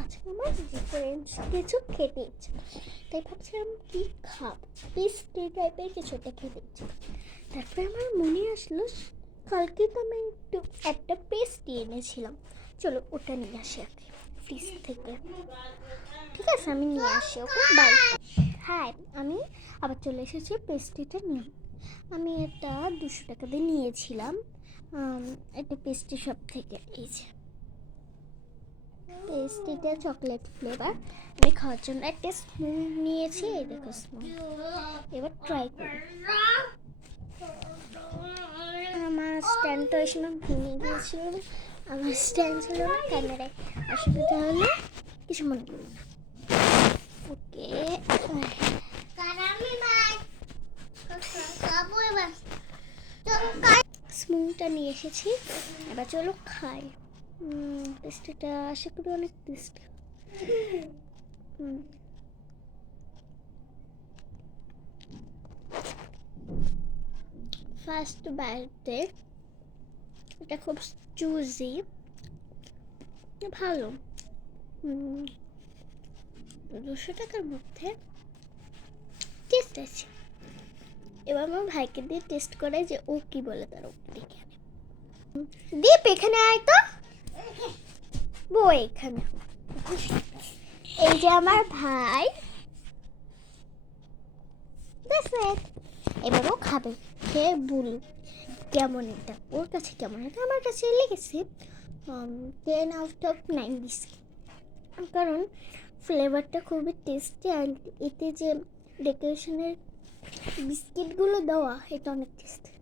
আজকে আমার ডিফারেন্ট কিছু খেতে ইচ্ছে, তাই ভাবছিলাম কি খাবো, পেস্ট্রি টাইপের কিছু একটা খেতে ইচ্ছে। তারপরে আমার মনে আসলো কালকে তো আমি একটা পেস্ট্রি এনেছিলাম, চলো ওটা নিয়ে আসি আগে ফ্রিজ থেকে। ঠিক আছে, আমি নিয়ে আসি, ওকে বাই। হ্যাঁ, আমি আবার চলে এসেছি পেস্ট্রিটা নিয়ে। আমি এটা 200 টাকা দিয়ে নিয়েছিলাম একটা পেস্ট্রি শপ থেকে। এই যে পেস্ট্রিটা চকলেট ফ্লেভার, আমি খাওয়ার জন্য একটা স্পুন নিয়েছি। এই দেখো স্পুন, এবার ট্রাই করি। আমার স্ট্যান্ডটা ওই সময় ভেঙে গিয়েছিল, আমার স্ট্যান্ড ছিল না, ক্যামেরায় অসুবিধা হলে কিছু মনে করি না। ওকে, স্পুনটা নিয়ে এসেছি, এবার চলো খাই। পেস্ট্রিটা আশা করি অনেক টেস্টি। ফার্স্ট বাইটে এটা খুব চুজি, ভালো। 200 টাকার মধ্যে টেস্ট আছে। এবার আমার ভাইকে দিয়ে টেস্ট করে যে ও কি বলে, তার দেখে দীপ এখানে আয় তো, বই এখানে। এই যে আমার ভাই, এবার ও খাবে, খেয়ে বলুক কেমন এটা, ওর কাছে কেমন। এটা আমার কাছে লেগেছে 10/9 বিস্কিট, কারণ ফ্লেভারটা খুবই টেস্টি, অ্যান্ড এতে যে ডেকোরেশনের বিস্কিটগুলো দেওয়া, এটা অনেক টেস্টি।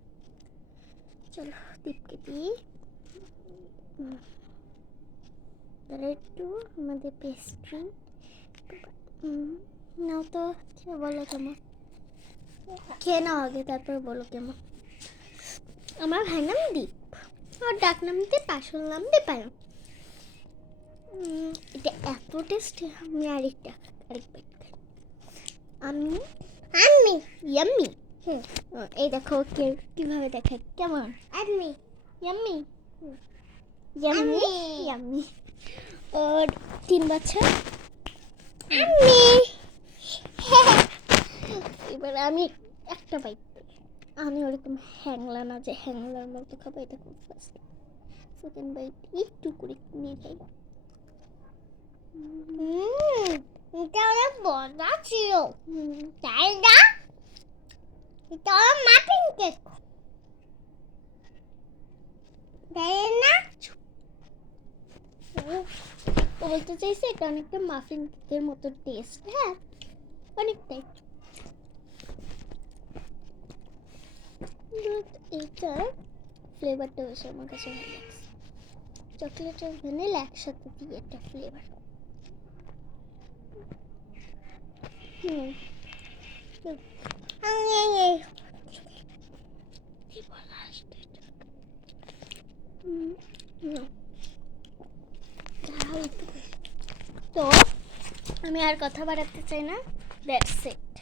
চলো দীপকে দিই, তাহলে একটু আমাদের পেস্ট্রি নাও তো, খেয়ে বলো কেমন। খেয়ে নাও আগে, তারপর বলো কেমন। আমার ভাই নাম দীপ, আর ডাক নাম দিয়ে পাশল নাম দিয়ে পায়ো। এটা এত টেস্টি, আমি আরেক বাইট খাই। আমি আমি ইয়াম্মি। এই দেখো কে কিভাবে দেখায়, কেমন আমি ইয়াম্মি ইয়াম্মি ইয়াম্মি। ওর 3 বছর। আমি এবার আমি একটা বাইট, আমি ওরকম হ্যাংলা না যে হ্যাংলার মতো খাবো, এটা খুব ফার্স্ট। সেকেন্ড বাইট একটু করে নিয়ে যাই। এটা অনেক মজা ছিল, তাই না? এটা মাফিন কেক, তাই না? ও বলতে চাইছে এটা অনেকটা মাফিন কেকের মতো টেস্ট। হ্যাঁ, অনেকটাই। এইটার ফ্লেভারটা বেশি আমার কাছে ভালো লাগছে, চকলেট আর ভ্যানিলা একসাথে দিয়ে একটা ফ্লেভার। তো আমি আর কথা বাড়াতে চাই না, দ্যাটস ইট।